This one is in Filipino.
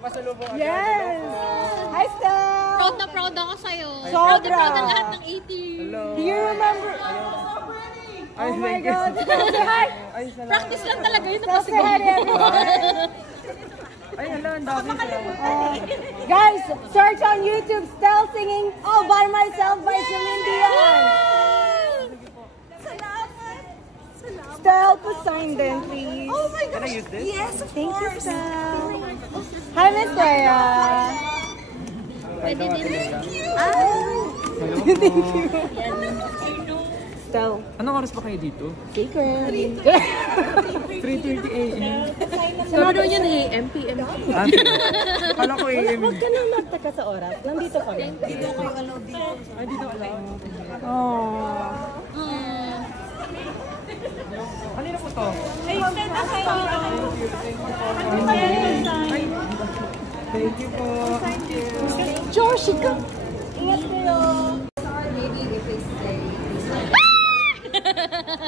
pasalubong agad. Yes! Hi, Steph! Proud na proud ako sa'yo. Sobra! Proud na proud ang lahat ng 80. Hello. Do you remember? Oh my God! Steph, say hi! Practice lang talaga yun. Steph, say hi to everyone! Ay, hello, ang dami Guys, search on YouTube, Stell singing All By Myself by Celine Dion. Stell, to sign them, please. Oh my Can I gosh. use this? Yes, of Thank you, course. Stell. Hi, Miss Rhea. Pwede din. Thank you. Stell. Anong oras pa kayo dito? Secret. 3:30 a.m. Siguro yun AM, PM. Kala ko a.m. Huwag ka nang magtaka sa oras. Nandito kami. Ay, dito allow. Oh. Kanina po to? Thank you po. Joshika. Ingat kayo.